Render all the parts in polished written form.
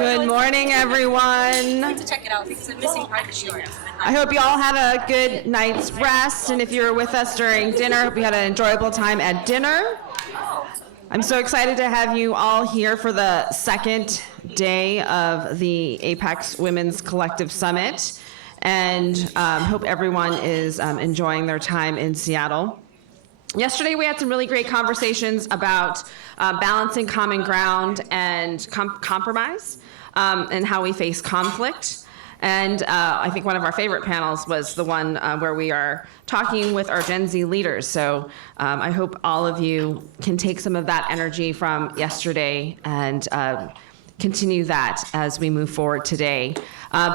Good morning, everyone. To check it out because I'm missing part of the show. I hope you all had a good night's rest, and if you were with us during dinner, I hope you had an enjoyable time at dinner. I'm so excited to have you all here for the second day of the APAICS Women's Collective Summit, and hope everyone is enjoying their time in Seattle. Yesterday we had some really great conversations about balancing common ground and compromise and how we face conflict. And I think one of our favorite panels was the one where we are talking with our Gen Z leaders. So I hope all of you can take some of that energy from yesterday and continue that as we move forward today.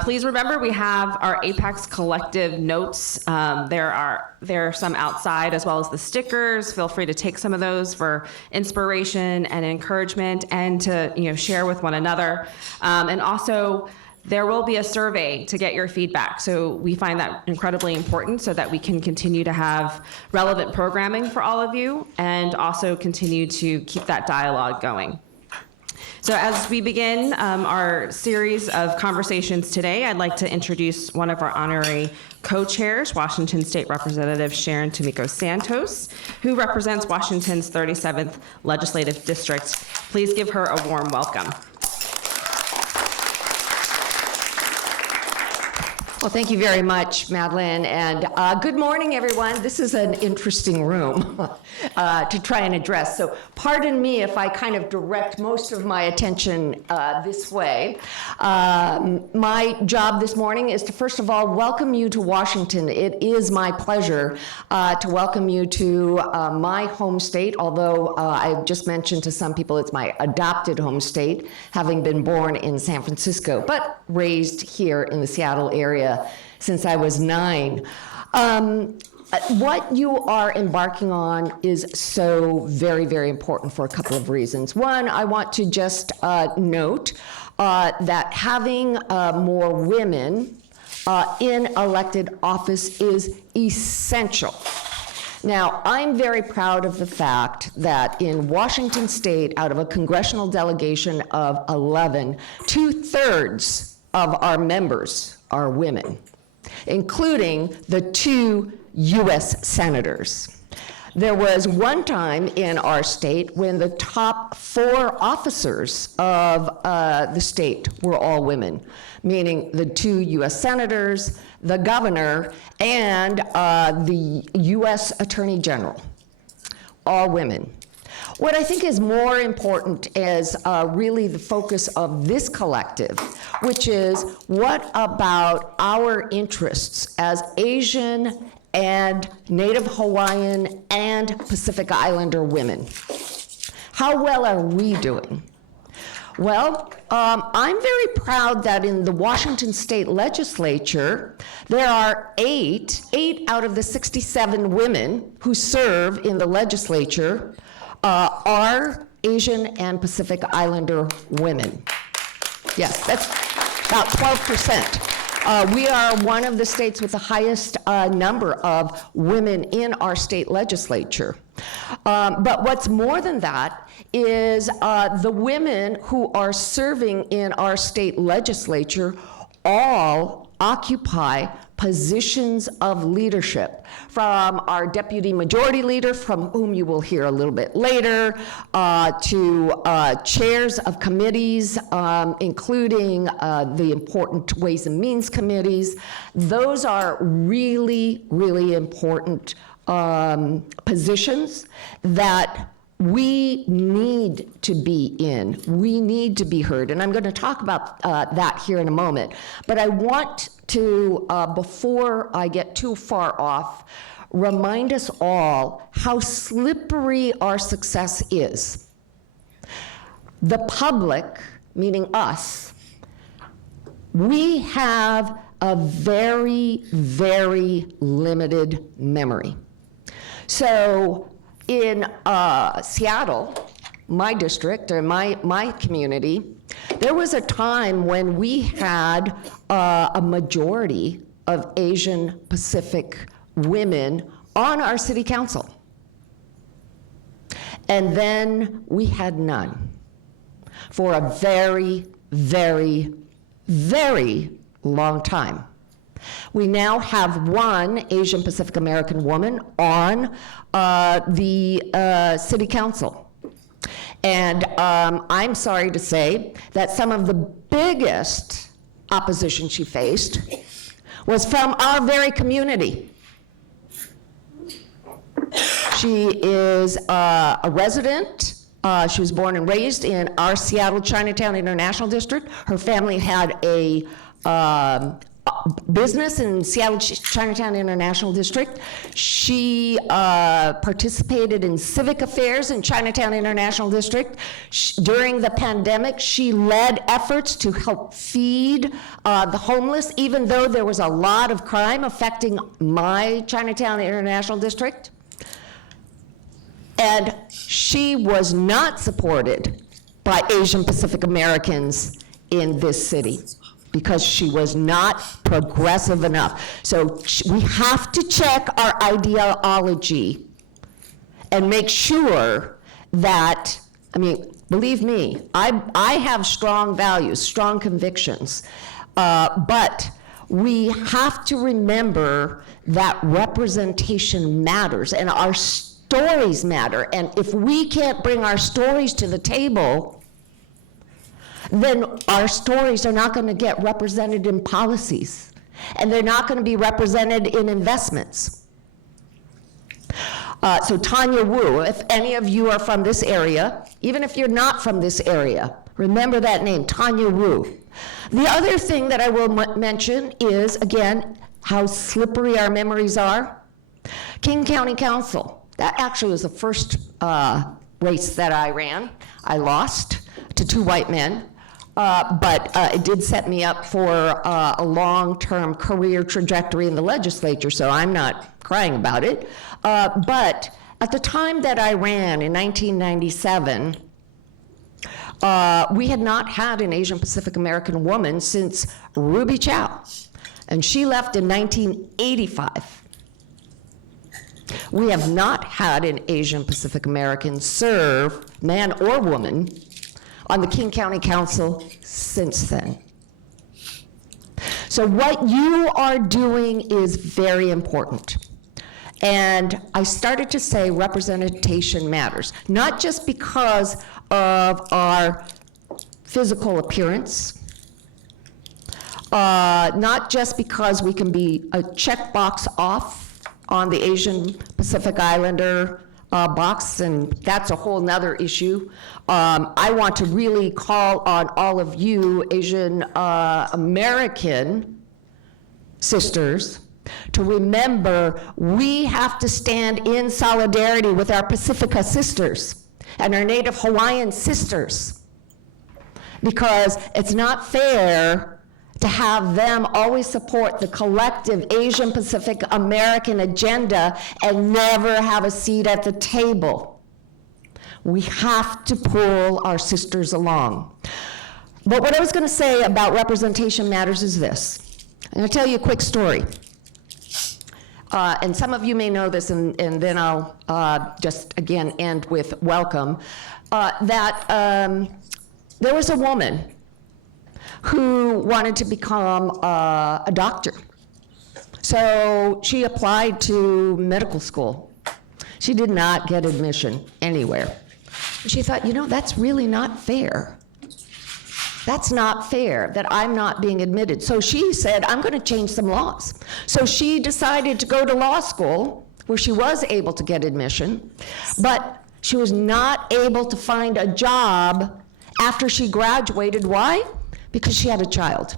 Please remember we have our APAICS collective notes. There are some outside as well as the stickers. Feel free to take some of those for inspiration and encouragement and to share with one another. And also there will be a survey to get your feedback. So we find that incredibly important so that we can continue to have relevant programming for all of you and also continue to keep that dialogue going. So as we begin our series of conversations today, I'd like to introduce one of our honorary co-chairs, Washington State Representative Sharon Santos, who represents Washington's 37th Legislative District. Please give her a warm welcome. Well, thank you very much, Madalene, and good morning, everyone. This is an interesting room to try and address, so pardon me if I kind of direct most of my attention this way. My job this morning is to, first of all, welcome you to Washington. It is my pleasure to welcome you to my home state, although I just mentioned to some people it's my adopted home state, having been born in San Francisco, but raised here in the Seattle area since I was 9. What you are embarking on is so very, very important for a couple of reasons. One, I want to just note that having more women in elected office is essential. Now, I'm very proud of the fact that in Washington State, out of a congressional delegation of 11, 2/3 of our members are women, including the 2 U.S. senators. There was one time in our state when the top 4 officers of the state were all women, meaning the 2 U.S. senators, the governor, and the U.S. Attorney General, all women. What I think is more important is really the focus of this collective, which is what about our interests as Asian and Native Hawaiian and Pacific Islander women? How well are we doing? Well, I'm very proud that in the Washington State Legislature, there are 8 out of the 67 women who serve in the legislature are Asian and Pacific Islander women. Yes, that's about 12%. We are one of the states with the highest number of women in our state legislature. But what's more than that is the women who are serving in our state legislature all occupy positions of leadership, from our deputy majority leader, from whom you will hear a little bit later, to chairs of committees, including the important Ways and Means committees. Those are really, really important positions that we need to be in. We need to be heard. And I'm going to talk about that here in a moment. But I want to, before I get too far off, remind us all how slippery our success is. The public, meaning us, we have a very, very limited memory. So in Seattle, my district, or my community, there was a time when we had a majority of Asian Pacific women on our city council. And then we had none for a very, very, very long time. We now have one Asian Pacific American woman on the City Council. And I'm sorry to say that some of the biggest opposition she faced was from our very community. She is a resident. She was born and raised in our Seattle Chinatown International District. Her family had a business in Seattle Chinatown International District. She participated in civic affairs in Chinatown International District. During the pandemic, she led efforts to help feed the homeless, even though there was a lot of crime affecting my Chinatown International District. And she was not supported by Asian Pacific Americans in this city because she was not progressive enough. So we have to check our ideology and make sure that, I mean, believe me, I have strong values, strong convictions, but we have to remember that representation matters and our stories matter, and if we can't bring our stories to the table, then our stories are not going to get represented in policies, and they're not going to be represented in investments. So Tanya Wu, if any of you are from this area, even if you're not from this area, remember that name, Tanya Wu. The other thing that I will mention is, again, how slippery our memories are. King County Council. That actually was the first race that I ran. I lost to two white men, but it did set me up for a long-term career trajectory in the legislature, so I'm not crying about it. But at the time that I ran in 1997, we had not had an Asian Pacific American woman since Ruby Chow, and she left in 1985. We have not had an Asian Pacific American serve, man or woman, on the King County Council since then. So what you are doing is very important. And I started to say representation matters, not just because of our physical appearance, not just because we can be a checkbox off on the Asian Pacific Islander box, and that's a whole nother issue. I want to really call on all of you Asian American sisters to remember we have to stand in solidarity with our Pacifica sisters and our Native Hawaiian sisters, because it's not fair to have them always support the collective Asian Pacific American agenda and never have a seat at the table. We have to pull our sisters along. But what I was going to say about representation matters is this. I'm going to tell you a quick story. And some of you may know this, and then I'll just again end with welcome. There was a woman who wanted to become a doctor. So she applied to medical school. She did not get admission anywhere. She thought, you know, that's really not fair. That's not fair that I'm not being admitted. So she said, I'm going to change some laws. So she decided to go to law school, where she was able to get admission, but she was not able to find a job after she graduated. Why? Because she had a child.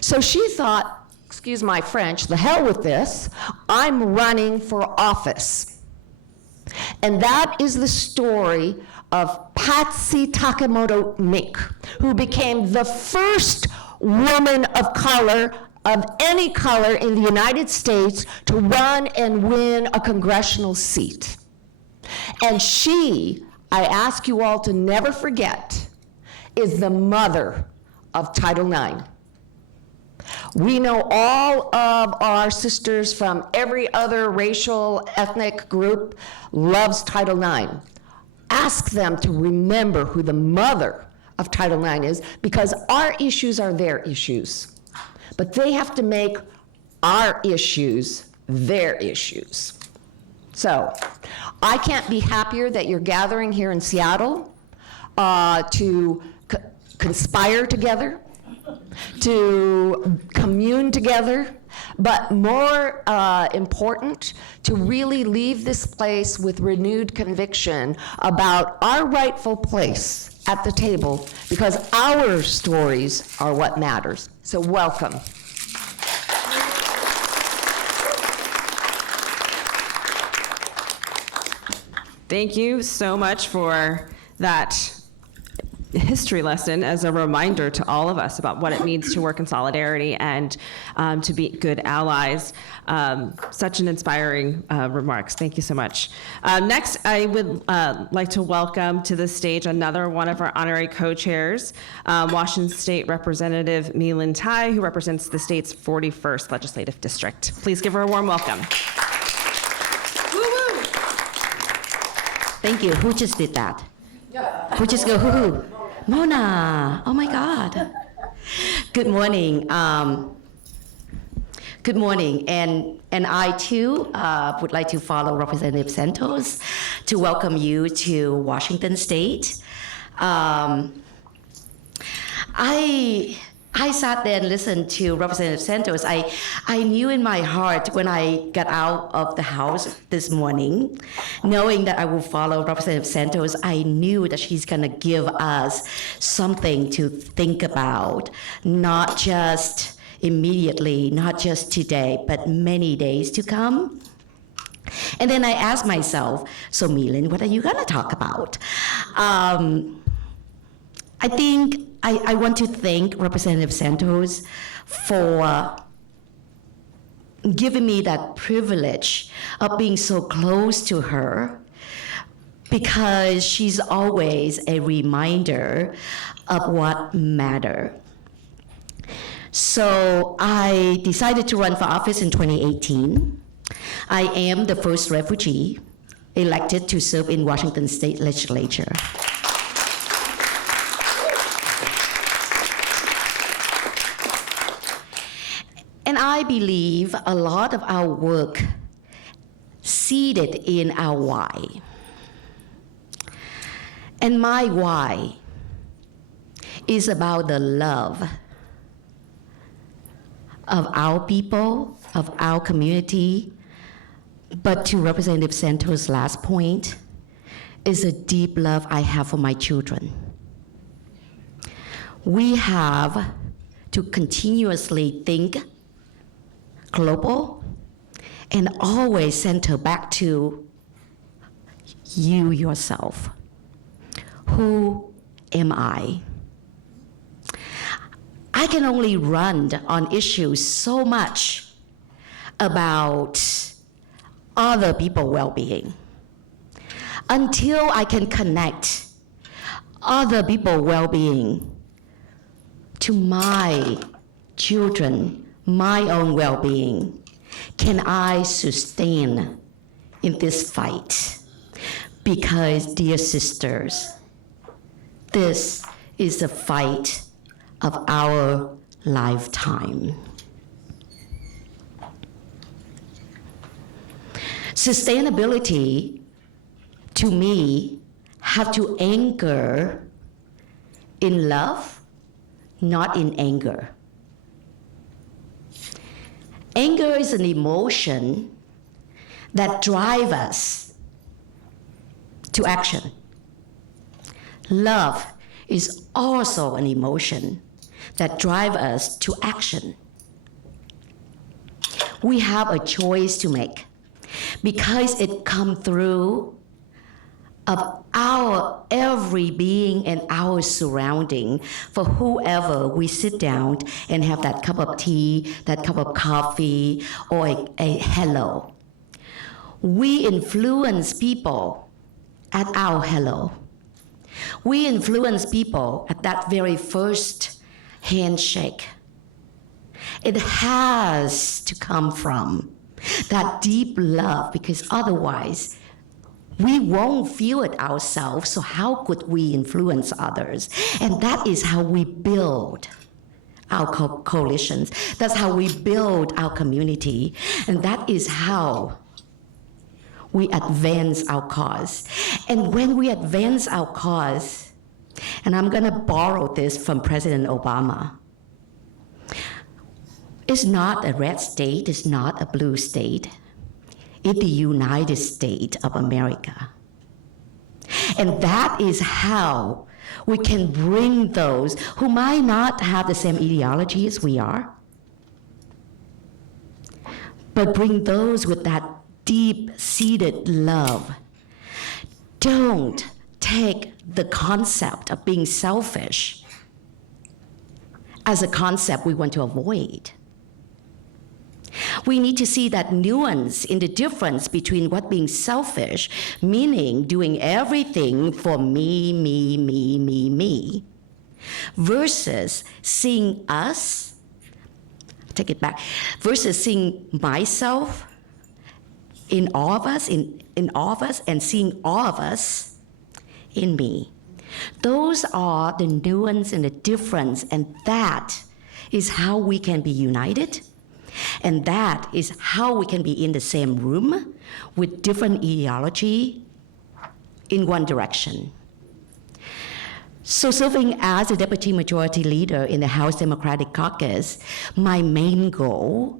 So she thought, excuse my French, the hell with this, I'm running for office. And that is the story of Patsy Takemoto Mink, who became the first woman of color, of any color in the United States, to run and win a congressional seat. And she, I ask you all to never forget, is the mother of Title IX. We know all of our sisters from every other racial, ethnic group loves Title IX. Ask them to remember who the mother of Title IX is because our issues are their issues. But they have to make our issues their issues. So I can't be happier that you're gathering here in Seattle to conspire together, to commune together, but more important, to really leave this place with renewed conviction about our rightful place at the table, because our stories are what matters. So welcome. Thank you so much for that history lesson as a reminder to all of us about what it means to work in solidarity and to be good allies. Such an inspiring remarks. Thank you so much. Next, I would like to welcome to the stage another one of our honorary co-chairs, Washington State Representative My-Linh, who represents the state's 41st Legislative District. Please give her a warm welcome. Thank you. Who just did that? Who just go hoo-hoo? Mona. Oh my God. Good morning. Good morning. And I too would like to follow Representative Santos to welcome you to Washington State. I sat there and listened to Representative Santos. I knew in my heart when I got out of the house this morning, knowing that I will follow Representative Santos, I knew that she's going to give us something to think about, not just immediately, not just today, but many days to come. And then I asked myself, so My-Linh, what are you going to talk about? I think I want to thank Representative Santos for giving me that privilege of being so close to her, because she's always a reminder of what matters. So I decided to run for office in 2018. I am the first refugee elected to serve in Washington State Legislature. And I believe a lot of our work seated in our why. And my why is about the love of our people, of our community. But to Representative Santos' last point, is a deep love I have for my children. We have to continuously think global and always center back to you yourself. Who am I? I can only run on issues so much about other people's well-being until I can connect other people's well-being to my children, my own well-being. Can I sustain in this fight? Because, dear sisters, this is the fight of our lifetime. Sustainability, to me, have to anchor in love, not in anger. Anger is an emotion that drives us to action. Love is also an emotion that drives us to action. We have a choice to make because it comes through of our every being and our surrounding. For whoever we sit down and have that cup of tea, that cup of coffee, or a hello, we influence people at our hello. We influence people at that very first handshake. It has to come from that deep love, because otherwise We won't feel it ourselves, so how could we influence others? And that is how we build our coalitions. That's how we build our community. And that is how we advance our cause. And when we advance our cause, and I'm going to borrow this from President Obama, it's not a red state, it's not a blue state. It's the United States of America. And that is how we can bring those who might not have the same ideology as we are, but bring those with that deep-seated love. Don't take the concept of being selfish as a concept we want to avoid. We need to see that nuance in the difference between what being selfish, meaning doing everything for me, versus seeing us, take it back, versus seeing myself in all of us, in all of us, and seeing all of us in me. Those are the nuance and the difference, and that is how we can be united. And that is how we can be in the same room with different ideology in one direction. So serving as a deputy majority leader in the House Democratic Caucus, my main goal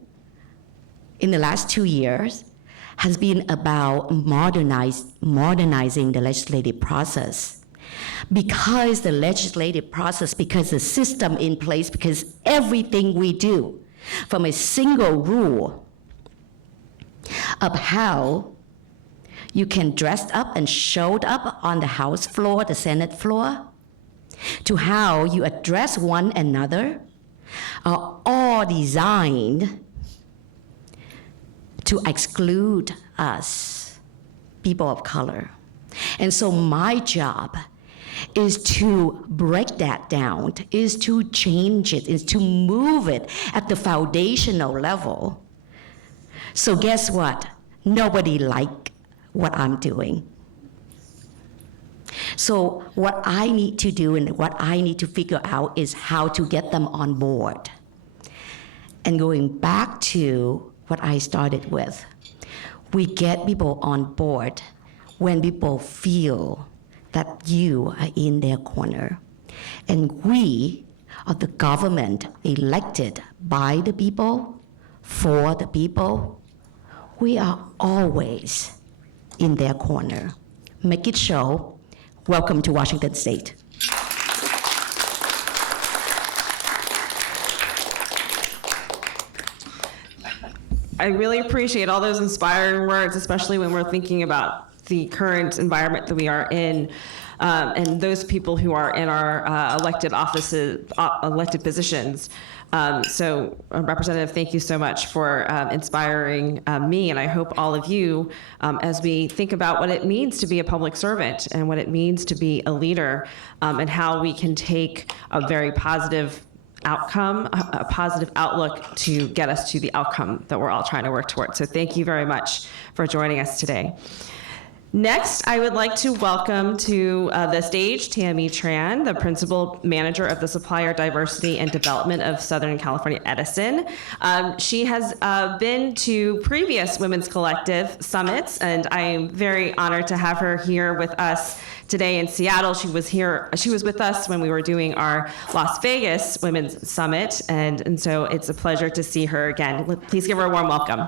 in the last 2 years has been about modernizing the legislative process. Because the legislative process, because the system in place, because everything we do from a single rule of how you can dress up and show up on the House floor, the Senate floor, to how you address one another, are all designed to exclude us, people of color. And so my job is to break that down, is to change it, is to move it at the foundational level. So guess what? Nobody likes what I'm doing. So what I need to do and what I need to figure out is how to get them on board. And going back to what I started with, we get people on board when people feel that you are in their corner. And we are the government elected by the people, for the people. We are always in their corner. Make it show. Welcome to Washington State. I really appreciate all those inspiring words, especially when we're thinking about the current environment that we are in, and those people who are in our elected offices, elected positions. So, Representative, thank you so much for inspiring me, and I hope all of you, as we think about what it means to be a public servant and what it means to be a leader, and how we can take a very positive outcome, a positive outlook to get us to the outcome that we're all trying to work towards. So thank you very much for joining us today. Next, I would like to welcome to the stage Tammy Tran, the Principal Manager of the Supplier Diversity and Development of Southern California Edison. She has been to previous Women's Collective summits, and I am very honored to have her here with us today in Seattle. She was with us when we were doing our Las Vegas Women's Summit, and so it's a pleasure to see her again. Please give her a warm welcome.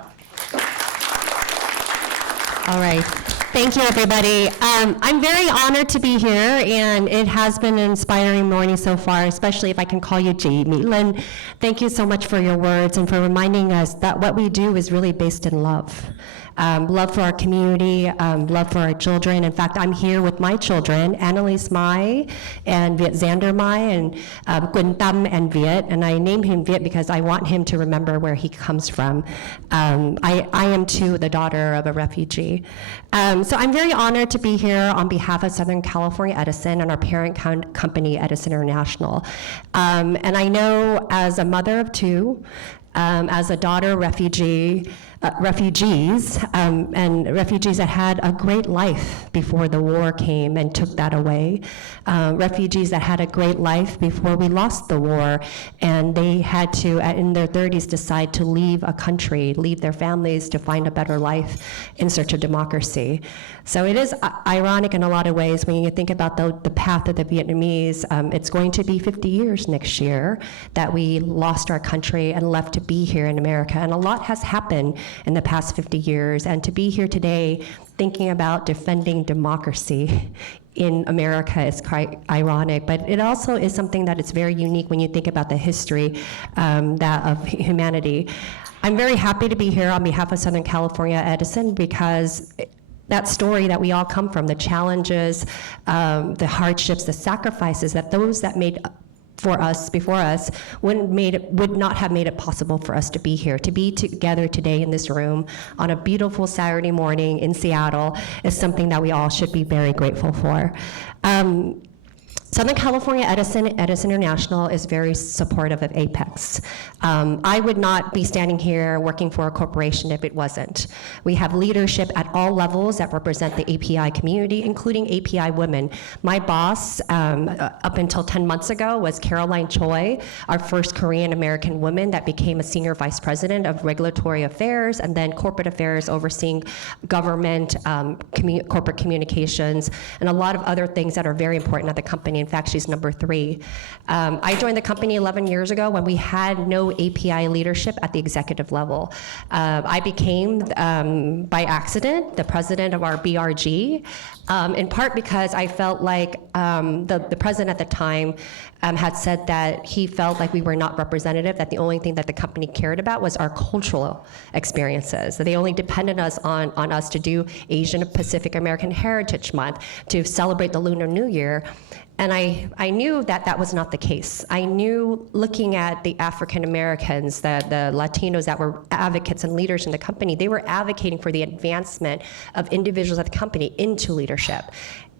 All right. Thank you, everybody. I'm very honored to be here, and it has been an inspiring morning so far, especially if I can call you My-Linh. Thank you so much for your words and for reminding us that what we do is really based in love. Love for our community, love for our children. In fact, I'm here with my children, Annalise Mai and Viet Xander Mai, and Quỳnh Tâm and Viet, and I named him Viet because I want him to remember where he comes from. I am too the daughter of a refugee. So I'm very honored to be here on behalf of Southern California Edison and our parent company, Edison International. And I know as a mother of two, as a daughter refugee, refugees, and refugees that had a great life before the war came and took that away. Refugees that had a great life before we lost the war, and they had to, in their 30s, decide to leave a country, leave their families to find a better life in search of democracy. So it is ironic in a lot of ways when you think about the path of the Vietnamese. It's going to be 50 years next year that we lost our country and left to be here in America. And a lot has happened in the past 50 years. And to be here today thinking about defending democracy in America is quite ironic, but it also is something that is very unique when you think about the history of humanity. I'm very happy to be here on behalf of Southern California Edison because that story that we all come from, the challenges, the hardships, the sacrifices that those that made for us, before us, would not have made it possible for us to be here. To be together today in this room on a beautiful Saturday morning in Seattle is something that we all should be very grateful for. Southern California Edison International is very supportive of APAICS. I would not be standing here working for a corporation if it wasn't. We have leadership at all levels that represent the API community, including API women. My boss, up until 10 months ago, was Caroline Choi, our first Korean American woman that became a senior vice president of regulatory affairs and then corporate affairs, overseeing government, corporate communications, and a lot of other things that are very important at the company. In fact, she's number 3. I joined the company 11 years ago when we had no API leadership at the executive level. I became, by accident, the president of our BRG, in part because I felt like the president at the time had said that he felt like we were not representative, that the only thing that the company cared about was our cultural experiences. That they only depended on us to do Asian Pacific American Heritage Month, to celebrate the Lunar New Year. And I knew that that was not the case. I knew, looking at the African Americans, the Latinos that were advocates and leaders in the company, they were advocating for the advancement of individuals at the company into leadership.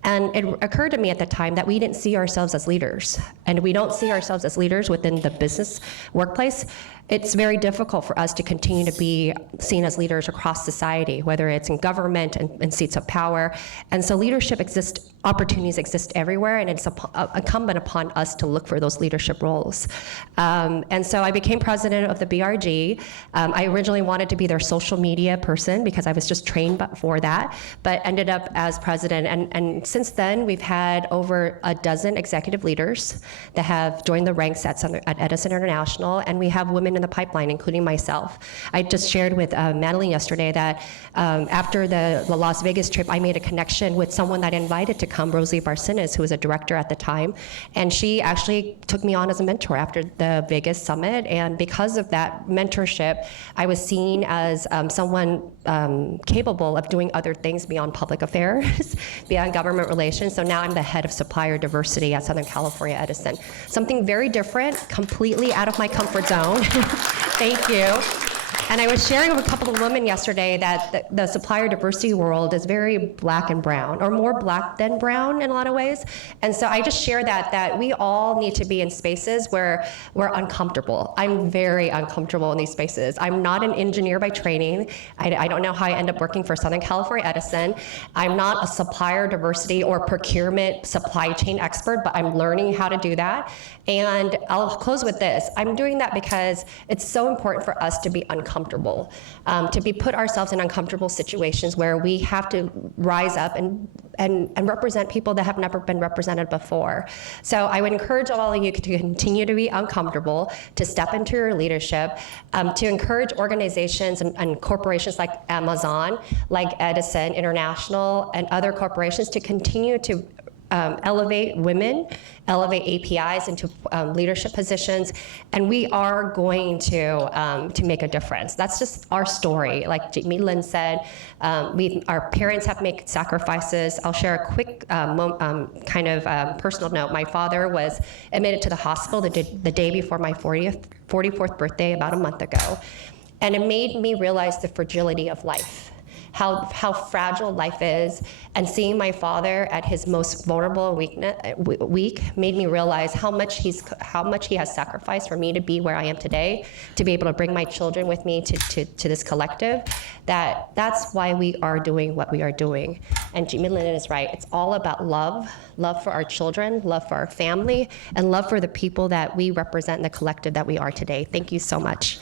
And it occurred to me at the time that we didn't see ourselves as leaders. And we don't see ourselves as leaders within the business workplace. It's very difficult for us to continue to be seen as leaders across society, whether it's in government and seats of power. And so leadership exists, opportunities exist everywhere, and it's incumbent upon us to look for those leadership roles. And so I became president of the BRG. I originally wanted to be their social media person because I was just trained for that, but ended up as president. And since then, we've had over a dozen executive leaders that have joined the ranks at Edison International, and we have women in the pipeline, including myself. I just shared with Madalene yesterday that after the Las Vegas trip, I made a connection with someone that I invited to come, Rosie Barcinas, who was a director at the time, and she actually took me on as a mentor after the Vegas summit, and because of that mentorship, I was seen as someone capable of doing other things beyond public affairs, beyond government relations, so now I'm the head of supplier diversity at Southern California Edison. Something very different, completely out of my comfort zone. Thank you. And I was sharing with a couple of women yesterday that the supplier diversity world is very black and brown, or more black than brown in a lot of ways. And so I just share that we all need to be in spaces where we're uncomfortable. I'm very uncomfortable in these spaces. I'm not an engineer by training. I don't know how I end up working for Southern California Edison. I'm not a supplier diversity or procurement supply chain expert, but I'm learning how to do that. And I'll close with this. I'm doing that because it's so important for us to be uncomfortable, to put ourselves in uncomfortable situations where we have to rise up and represent people that have never been represented before. So I would encourage all of you to continue to be uncomfortable, to step into your leadership, to encourage organizations and corporations like Amazon, like Edison International, and other corporations to continue to elevate women, elevate APIs into leadership positions, and we are going to make a difference. That's just our story. Like My-Linh said, our parents have made sacrifices. I'll share a quick personal note. My father was admitted to the hospital the day before my 44th birthday, about a month ago, and it made me realize the fragility of life. how fragile life is, and seeing my father at his most vulnerable week made me realize how much he has sacrificed for me to be where I am today, to be able to bring my children with me to this collective. That's why we are doing what we are doing. And My-Linh is right. It's all about love for our children, love for our family, and love for the people that we represent in the collective that we are today. Thank you so much.